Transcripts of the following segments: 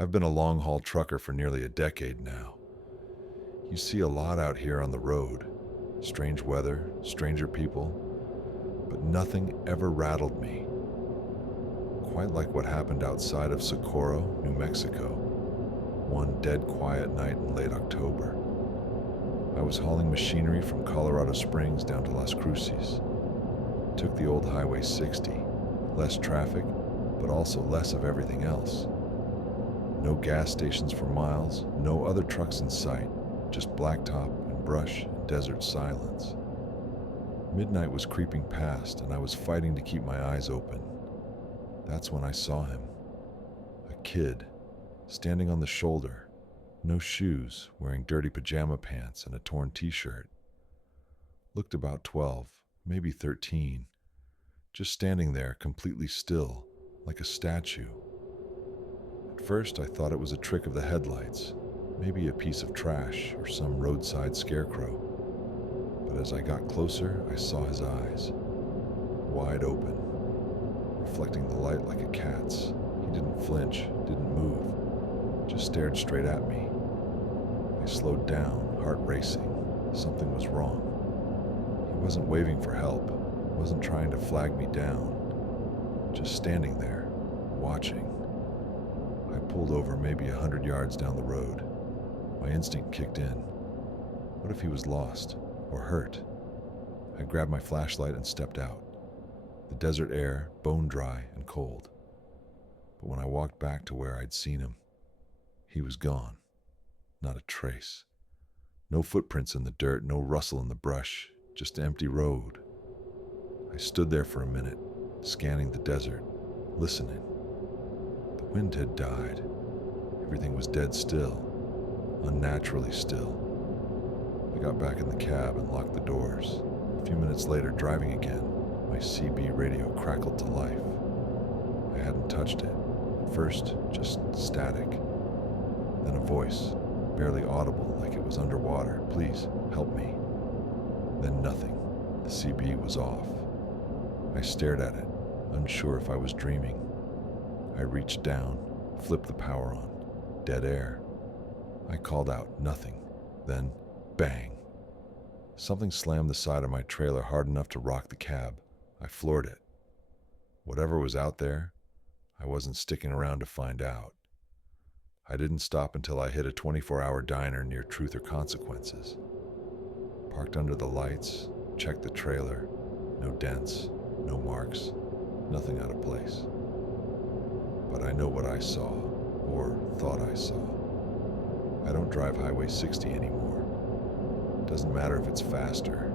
I've been a long-haul trucker for nearly a decade now. You see a lot out here on the road. Strange weather, stranger people, but nothing ever rattled me. Quite like what happened outside of Socorro, New Mexico, one dead quiet night in late October. I was hauling machinery from Colorado Springs down to Las Cruces. Took the old Highway 60, less traffic, but also less of everything else. No gas stations for miles, no other trucks in sight, just blacktop and brush and desert silence. Midnight was creeping past, and I was fighting to keep my eyes open. That's when I saw him. A kid, standing on the shoulder, no shoes, wearing dirty pajama pants and a torn t-shirt. Looked about 12, maybe 13, just standing there completely still, like a statue. At first I thought it was a trick of the headlights, maybe a piece of trash or some roadside scarecrow. But as I got closer, I saw his eyes, wide open, reflecting the light like a cat's. He didn't flinch, didn't move, just stared straight at me. I slowed down, heart racing. Something was wrong. He wasn't waving for help, wasn't trying to flag me down, just standing there, watching. I pulled over maybe 100 yards down the road. My instinct kicked in. What if he was lost or hurt? I grabbed my flashlight and stepped out. The desert air, bone dry and cold. But when I walked back to where I'd seen him, he was gone. Not a trace. No footprints in the dirt, no rustle in the brush, just an empty road. I stood there for a minute, scanning the desert, listening. The wind had died. Everything was dead still, unnaturally still. I got back in the cab and locked the doors. A few minutes later, driving again, my CB radio crackled to life. I hadn't touched it. At first, just static. Then a voice, barely audible, like it was underwater. Please, help me. Then nothing. The CB was off. I stared at it, unsure if I was dreaming. I reached down, flipped the power on. Dead air. I called out, nothing. Then, bang. Something slammed the side of my trailer hard enough to rock the cab. I floored it. Whatever was out there, I wasn't sticking around to find out. I didn't stop until I hit a 24-hour diner near Truth or Consequences. Parked under the lights, checked the trailer. No dents, no marks, nothing out of place. But I know what I saw, or thought I saw. I don't drive Highway 60 anymore. Doesn't matter if it's faster.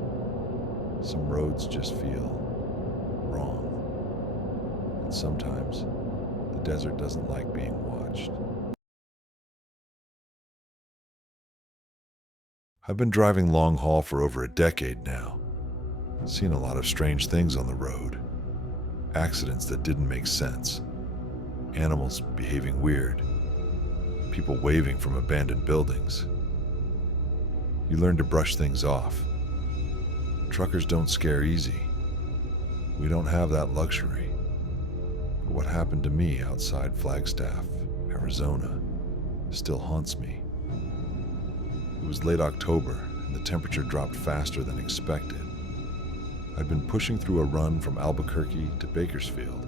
Some roads just feel wrong. And sometimes, the desert doesn't like being watched. I've been driving long haul for over a decade now. Seen a lot of strange things on the road. Accidents that didn't make sense. Animals behaving weird. People waving from abandoned buildings. You learn to brush things off. Truckers don't scare easy. We don't have that luxury. But what happened to me outside Flagstaff, Arizona, still haunts me. It was late October, and the temperature dropped faster than expected. I'd been pushing through a run from Albuquerque to Bakersfield,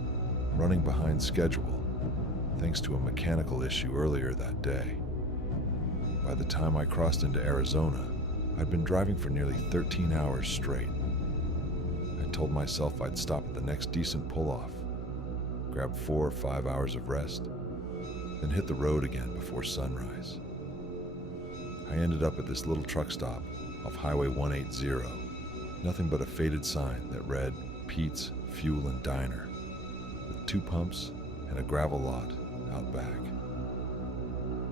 running behind schedule, thanks to a mechanical issue earlier that day. By the time I crossed into Arizona, I'd been driving for nearly 13 hours straight. I told myself I'd stop at the next decent pull-off, grab 4 or 5 hours of rest, then hit the road again before sunrise. I ended up at this little truck stop off Highway 180, nothing but a faded sign that read Pete's Fuel and Diner, with 2 pumps and a gravel lot out back.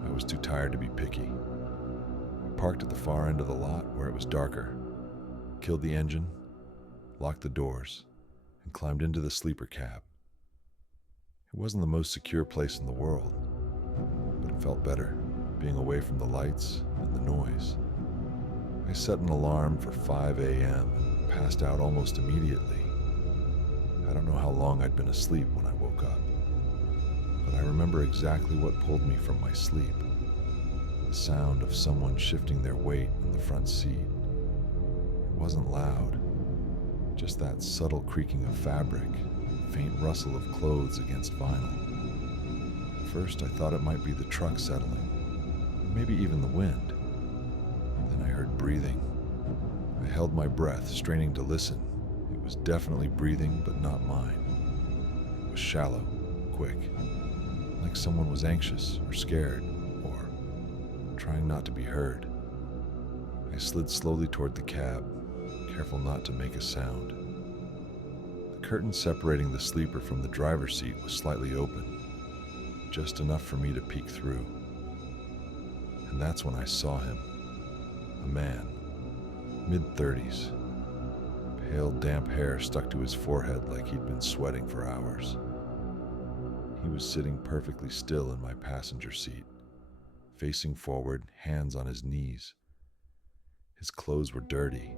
I was too tired to be picky. I parked at the far end of the lot where it was darker, killed the engine, locked the doors, and climbed into the sleeper cab. It wasn't the most secure place in the world, but it felt better, being away from the lights and the noise. I set an alarm for 5 a.m. and passed out almost immediately. I don't know how long I'd been asleep when I woke up. but I remember exactly what pulled me from my sleep. The sound of someone shifting their weight in the front seat. It wasn't loud, just that subtle creaking of fabric, faint rustle of clothes against vinyl. At first, I thought it might be the truck settling, maybe even the wind. Then I heard breathing. I held my breath, straining to listen. It was definitely breathing, but not mine. It was shallow, quick, like someone was anxious or scared, or trying not to be heard. I slid slowly toward the cab, careful not to make a sound. The curtain separating the sleeper from the driver's seat was slightly open, just enough for me to peek through. And that's when I saw him. A man, mid-30s. Pale, damp hair stuck to his forehead like he'd been sweating for hours. He was sitting perfectly still in my passenger seat, facing forward, hands on his knees. His clothes were dirty,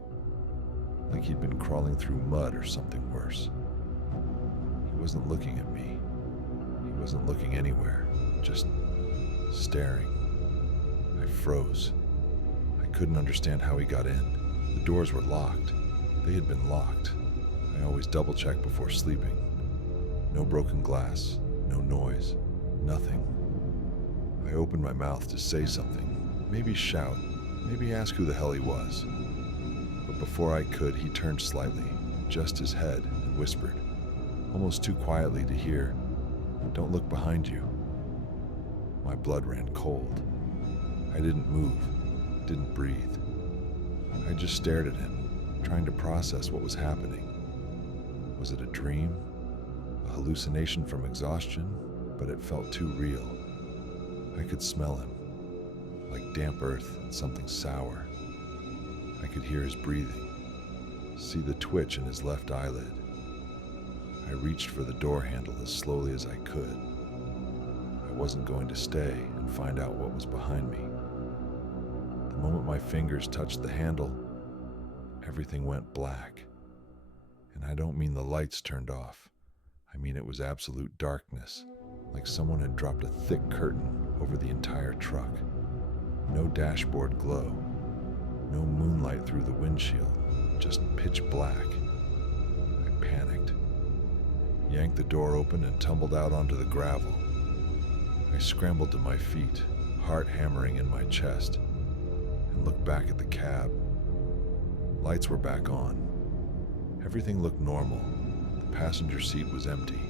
like he'd been crawling through mud or something worse. He wasn't looking at me. He wasn't looking anywhere, just staring. I froze. I couldn't understand how he got in. The doors were locked. They had been locked. I always double-check before sleeping. No broken glass, no noise, nothing. I opened my mouth to say something, maybe shout, maybe ask who the hell he was. But before I could, he turned slightly, just his head, and whispered, almost too quietly to hear, "Don't look behind you." My blood ran cold. I didn't move, didn't breathe. I just stared at him, trying to process what was happening. Was it a dream? A hallucination from exhaustion? But it felt too real. I could smell him, like damp earth and something sour. I could hear his breathing, see the twitch in his left eyelid. I reached for the door handle as slowly as I could. I wasn't going to stay and find out what was behind me. The moment my fingers touched the handle, everything went black. And I don't mean the lights turned off. I mean it was absolute darkness, like someone had dropped a thick curtain over the entire truck. No dashboard glow, no moonlight through the windshield, just pitch black. I panicked, yanked the door open and tumbled out onto the gravel. I scrambled to my feet, heart hammering in my chest, and looked back at the cab. Lights were back on. Everything looked normal. The passenger seat was empty.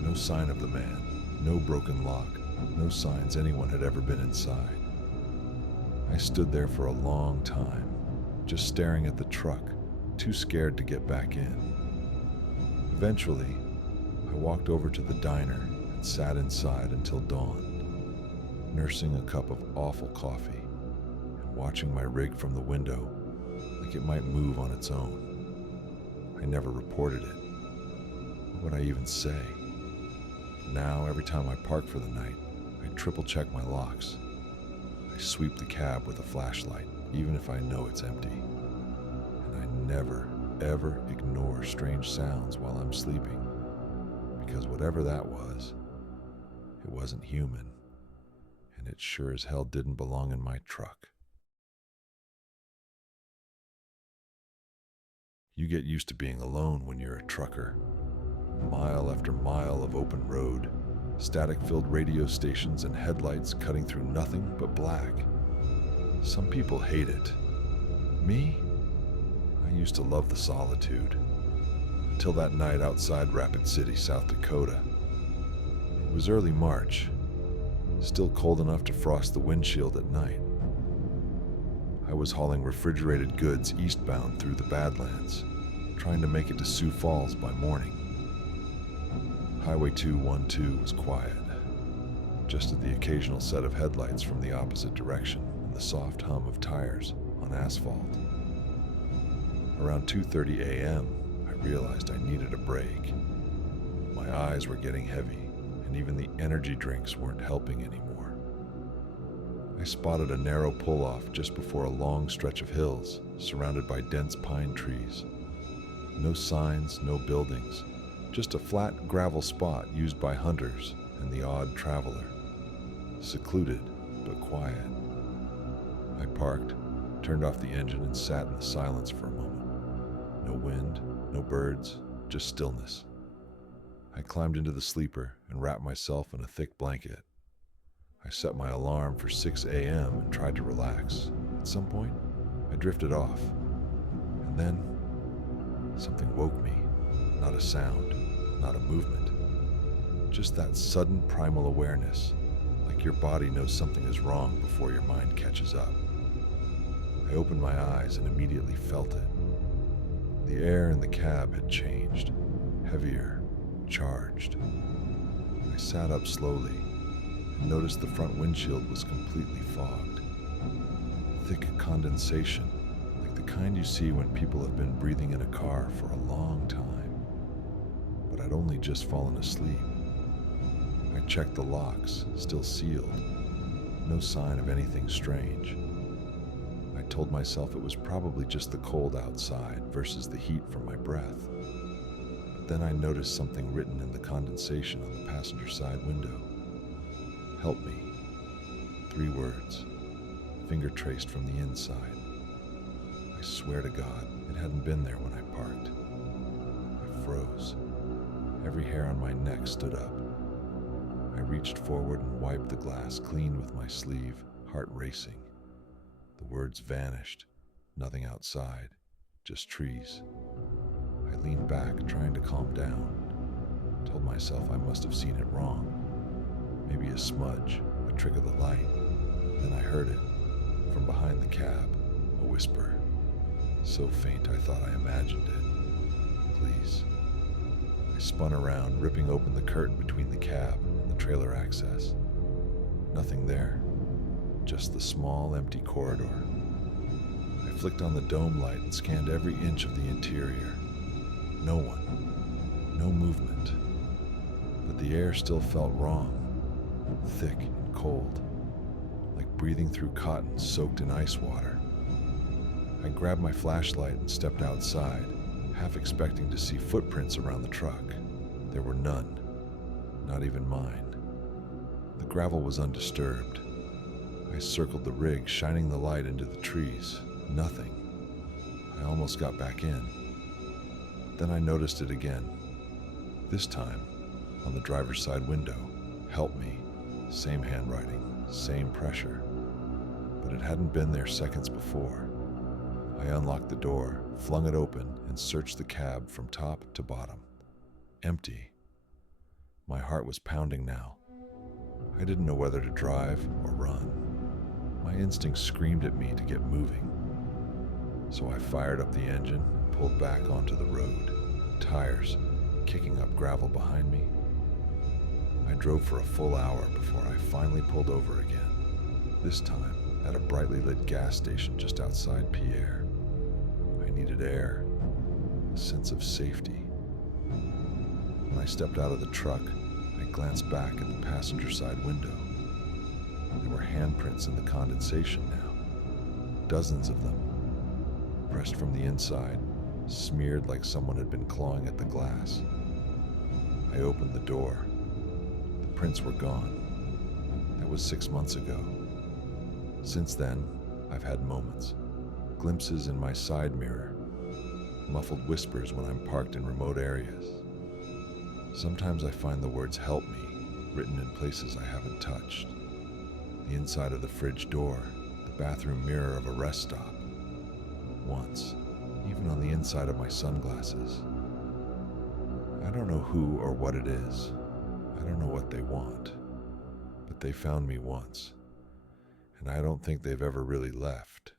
No sign of the man, no broken lock, no signs anyone had ever been inside. I stood there for a long time, just staring at the truck, too scared to get back in. Eventually, I walked over to the diner and sat inside until dawn, nursing a cup of awful coffee and watching my rig from the window like it might move on its own. I never reported it. What would I even say? Now, every time I park for the night, I triple-check my locks. I sweep the cab with a flashlight, even if I know it's empty. And I never, ever ignore strange sounds while I'm sleeping, because whatever that was, it wasn't human, and it sure as hell didn't belong in my truck. You get used to being alone when you're a trucker. Mile after mile of open road, static-filled radio stations and headlights cutting through nothing but black. Some people hate it. Me? I used to love the solitude. Until that night outside Rapid City, South Dakota. It was early March, still cold enough to frost the windshield at night. I was hauling refrigerated goods eastbound through the Badlands, trying to make it to Sioux Falls by morning. Highway 212 was quiet, just the occasional set of headlights from the opposite direction and the soft hum of tires on asphalt. Around 2:30 a.m., I realized I needed a break. My eyes were getting heavy, and even the energy drinks weren't helping anymore. I spotted a narrow pull-off just before a long stretch of hills, surrounded by dense pine trees. No signs, no buildings, just a flat gravel spot used by hunters, and the odd traveler, secluded but quiet. I parked, turned off the engine, and sat in the silence for a moment. No wind, no birds, just stillness. I climbed into the sleeper and wrapped myself in a thick blanket. I set my alarm for 6 a.m. and tried to relax. At some point, I drifted off. And then, something woke me. Not a sound, not a movement. Just that sudden primal awareness, like your body knows something is wrong before your mind catches up. I opened my eyes and immediately felt it. The air in the cab had changed, heavier, charged. I sat up slowly and noticed the front windshield was completely fogged. Thick condensation, like the kind you see when people have been breathing in a car for a long time. But I'd only just fallen asleep. I checked the locks, still sealed. No sign of anything strange. I told myself it was probably just the cold outside versus the heat from my breath. But then I noticed something written in the condensation on the passenger side window. Help me. 3 words, finger traced from the inside. I swear to God, it hadn't been there when I parked. I froze. Every hair on my neck stood up. I reached forward and wiped the glass clean with my sleeve, heart racing. The words vanished. Nothing outside, just trees. I leaned back, trying to calm down. Told myself I must have seen it wrong. Maybe a smudge, a trick of the light. Then I heard it, from behind the cab, a whisper. So faint I thought I imagined it. Please. I spun around, ripping open the curtain between the cab and the trailer access. Nothing there, just the small, empty corridor. I flicked on the dome light and scanned every inch of the interior. No one, no movement. But the air still felt wrong, thick and cold, like breathing through cotton soaked in ice water. I grabbed my flashlight and stepped outside, half expecting to see footprints around the truck. There were none, not even mine. The gravel was undisturbed. I circled the rig, shining the light into the trees. Nothing. I almost got back in. Then I noticed it again. This time, on the driver's side window. Help me. Same handwriting, same pressure. But it hadn't been there seconds before. I unlocked the door, flung it open, and searched the cab from top to bottom. Empty. My heart was pounding now. I didn't know whether to drive or run. My instinct screamed at me to get moving. So I fired up the engine and pulled back onto the road, tires kicking up gravel behind me. I drove for a full hour before I finally pulled over again, this time at a brightly lit gas station just outside Pierre. I needed air, a sense of safety. When I stepped out of the truck, I glanced back at the passenger side window. There were handprints in the condensation now, dozens of them, pressed from the inside, smeared like someone had been clawing at the glass. I opened the door. The prints were gone. That was 6 months ago. Since then, I've had moments, glimpses in my side mirror, muffled whispers when I'm parked in remote areas. Sometimes I find the words "help me" written in places I haven't touched. The inside of the fridge door, the bathroom mirror of a rest stop. Once, even on the inside of my sunglasses. I don't know who or what it is. I don't know what they want. But they found me once. And I don't think they've ever really left.